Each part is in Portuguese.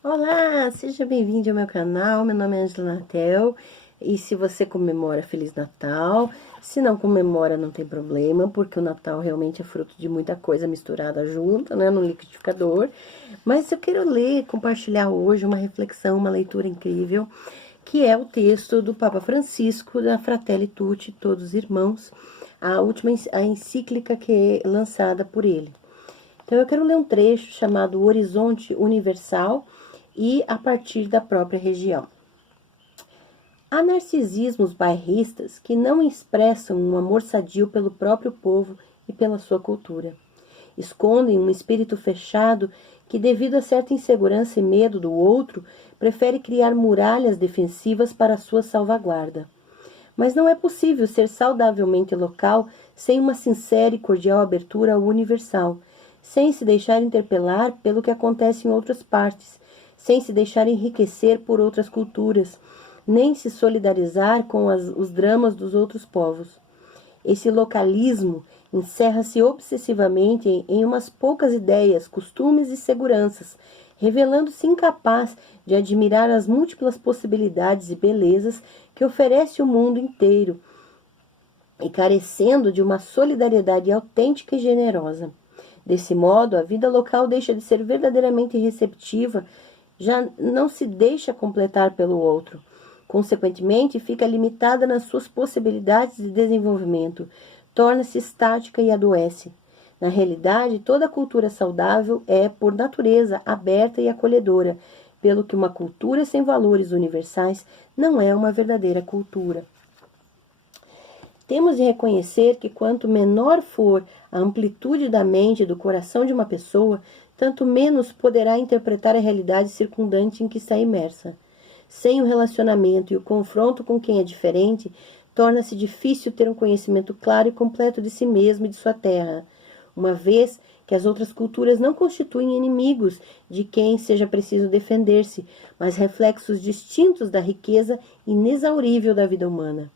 Olá, seja bem-vindo ao meu canal. Meu nome é Angela Natel e se você comemora, Feliz Natal. Se não comemora, não tem problema, porque o Natal realmente é fruto de muita coisa misturada junto, né, no liquidificador. Mas eu quero ler, compartilhar hoje uma reflexão, uma leitura incrível, que é o texto do Papa Francisco, da Fratelli Tutti, Todos Irmãos, a encíclica que é lançada por ele. Então, eu quero ler um trecho chamado Horizonte Universal e a partir da própria região. Há narcisismos bairristas que não expressam um amor sadio pelo próprio povo e pela sua cultura. Escondem um espírito fechado que, devido a certa insegurança e medo do outro, prefere criar muralhas defensivas para sua salvaguarda. Mas não é possível ser saudavelmente local sem uma sincera e cordial abertura ao universal, sem se deixar interpelar pelo que acontece em outras partes, sem se deixar enriquecer por outras culturas, nem se solidarizar com os dramas dos outros povos. Esse localismo encerra-se obsessivamente em umas poucas ideias, costumes e seguranças, revelando-se incapaz de admirar as múltiplas possibilidades e belezas que oferece o mundo inteiro, e carecendo de uma solidariedade autêntica e generosa. Desse modo, a vida local deixa de ser verdadeiramente receptiva, já não se deixa completar pelo outro. Consequentemente, fica limitada nas suas possibilidades de desenvolvimento, torna-se estática e adoece. Na realidade, toda cultura saudável é, por natureza, aberta e acolhedora, pelo que uma cultura sem valores universais não é uma verdadeira cultura. Temos de reconhecer que quanto menor for a amplitude da mente e do coração de uma pessoa, tanto menos poderá interpretar a realidade circundante em que está imersa. Sem o relacionamento e o confronto com quem é diferente, torna-se difícil ter um conhecimento claro e completo de si mesmo e de sua terra, uma vez que as outras culturas não constituem inimigos de quem seja preciso defender-se, mas reflexos distintos da riqueza inexaurível da vida humana.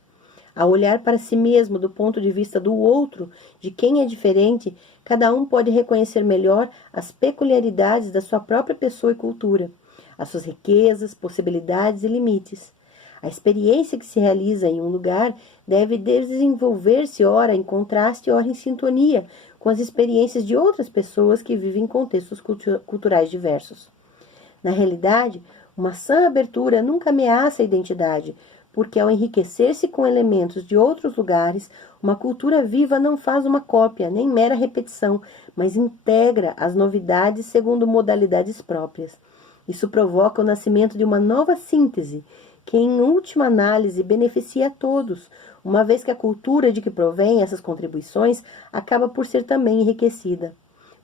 Ao olhar para si mesmo do ponto de vista do outro, de quem é diferente, cada um pode reconhecer melhor as peculiaridades da sua própria pessoa e cultura, as suas riquezas, possibilidades e limites. A experiência que se realiza em um lugar deve desenvolver-se ora em contraste, ora em sintonia com as experiências de outras pessoas que vivem em contextos culturais diversos. Na realidade, uma sã abertura nunca ameaça a identidade, porque ao enriquecer-se com elementos de outros lugares, uma cultura viva não faz uma cópia, nem mera repetição, mas integra as novidades segundo modalidades próprias. Isso provoca o nascimento de uma nova síntese, que em última análise beneficia a todos, uma vez que a cultura de que provém essas contribuições acaba por ser também enriquecida.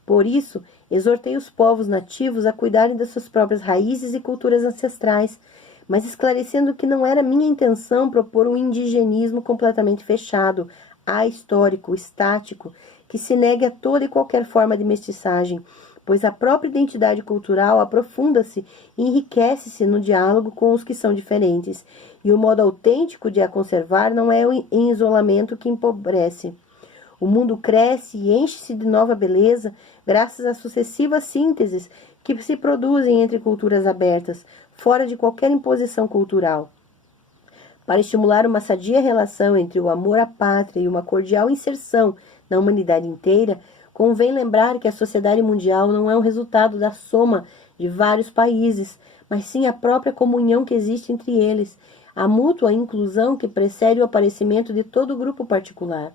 Por isso, exortei os povos nativos a cuidarem das suas próprias raízes e culturas ancestrais, mas esclarecendo que não era minha intenção propor um indigenismo completamente fechado, ahistórico, estático, que se negue a toda e qualquer forma de mestiçagem, pois a própria identidade cultural aprofunda-se e enriquece-se no diálogo com os que são diferentes, e o modo autêntico de a conservar não é em isolamento que empobrece. O mundo cresce e enche-se de nova beleza graças às sucessivas sínteses que se produzem entre culturas abertas, fora de qualquer imposição cultural. Para estimular uma sadia relação entre o amor à pátria e uma cordial inserção na humanidade inteira, convém lembrar que a sociedade mundial não é o resultado da soma de vários países, mas sim a própria comunhão que existe entre eles, a mútua inclusão que precede o aparecimento de todo grupo particular.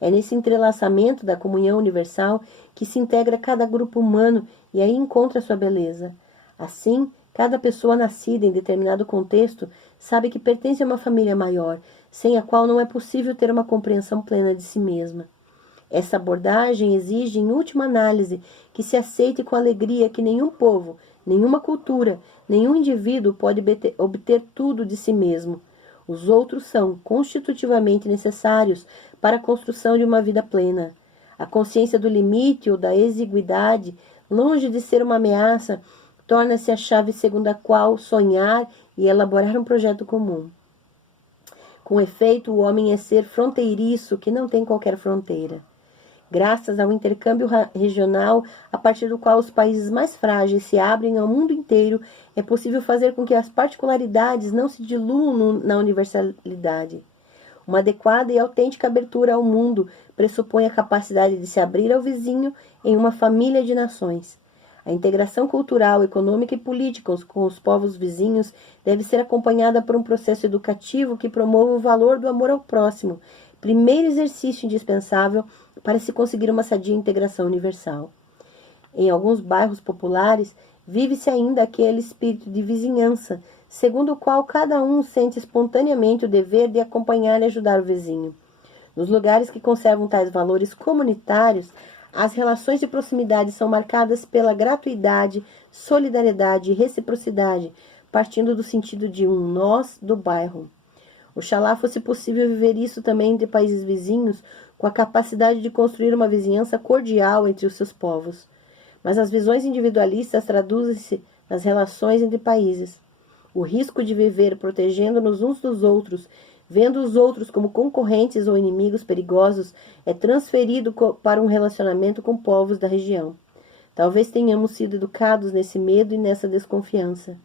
É nesse entrelaçamento da comunhão universal que se integra cada grupo humano e aí encontra sua beleza. Assim, cada pessoa nascida em determinado contexto sabe que pertence a uma família maior, sem a qual não é possível ter uma compreensão plena de si mesma. Essa abordagem exige, em última análise, que se aceite com alegria que nenhum povo, nenhuma cultura, nenhum indivíduo pode obter tudo de si mesmo. Os outros são constitutivamente necessários para a construção de uma vida plena. A consciência do limite ou da exiguidade, longe de ser uma ameaça, torna-se a chave segundo a qual sonhar e elaborar um projeto comum. Com efeito, o homem é ser fronteiriço que não tem qualquer fronteira. graças ao intercâmbio regional, a partir do qual os países mais frágeis se abrem ao mundo inteiro, é possível fazer com que as particularidades não se diluam na universalidade. Uma adequada e autêntica abertura ao mundo pressupõe a capacidade de se abrir ao vizinho em uma família de nações. A integração cultural, econômica e política com os povos vizinhos deve ser acompanhada por um processo educativo que promova o valor do amor ao próximo, primeiro exercício indispensável para se conseguir uma sadia integração universal. Em alguns bairros populares, vive-se ainda aquele espírito de vizinhança, segundo o qual cada um sente espontaneamente o dever de acompanhar e ajudar o vizinho. Nos lugares que conservam tais valores comunitários, as relações de proximidade são marcadas pela gratuidade, solidariedade e reciprocidade, partindo do sentido de um nós do bairro. Oxalá fosse possível viver isso também entre países vizinhos, com a capacidade de construir uma vizinhança cordial entre os seus povos. Mas as visões individualistas traduzem-se nas relações entre países. O risco de viver protegendo-nos uns dos outros, vendo os outros como concorrentes ou inimigos perigosos, é transferido para um relacionamento com povos da região. Talvez tenhamos sido educados nesse medo e nessa desconfiança.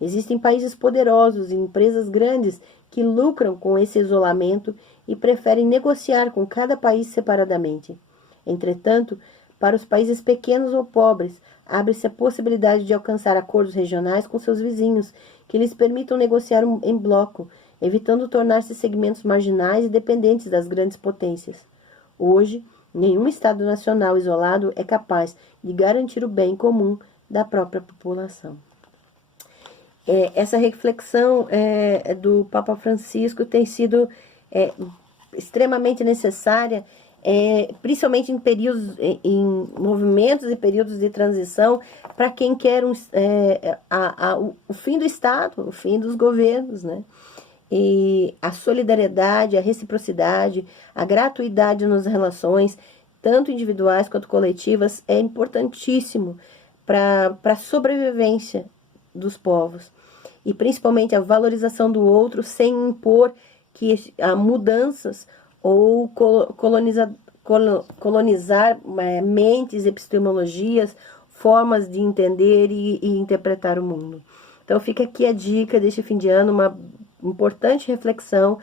Existem países poderosos e empresas grandes que lucram com esse isolamento e preferem negociar com cada país separadamente. Entretanto, para os países pequenos ou pobres, abre-se a possibilidade de alcançar acordos regionais com seus vizinhos, que lhes permitam negociar em bloco, evitando tornar-se segmentos marginais e dependentes das grandes potências. Hoje, nenhum Estado nacional isolado é capaz de garantir o bem comum da própria população. Essa reflexão do Papa Francisco tem sido extremamente necessária, principalmente em períodos, em movimentos e períodos de transição, para quem quer o fim do Estado, o fim dos governos, né? E a solidariedade, a reciprocidade, a gratuidade nas relações, tanto individuais quanto coletivas, é importantíssimo para a sobrevivência dos povos. E principalmente a valorização do outro sem impor que há mudanças ou colonizar mentes, epistemologias, formas de entender e interpretar o mundo. Então fica aqui a dica deste fim de ano, uma importante reflexão.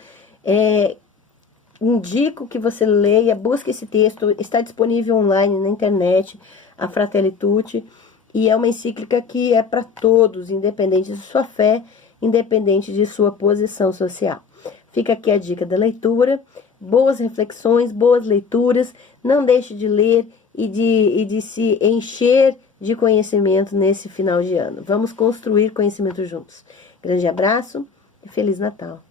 Indico que você leia, busque esse texto, está disponível online na internet, a Fratelli Tutti, e é uma encíclica que é para todos, independente de sua fé, independente de sua posição social. Fica aqui a dica da leitura, boas reflexões, boas leituras, não deixe de ler e de se encher de conhecimento nesse final de ano. Vamos construir conhecimento juntos. Grande abraço e Feliz Natal!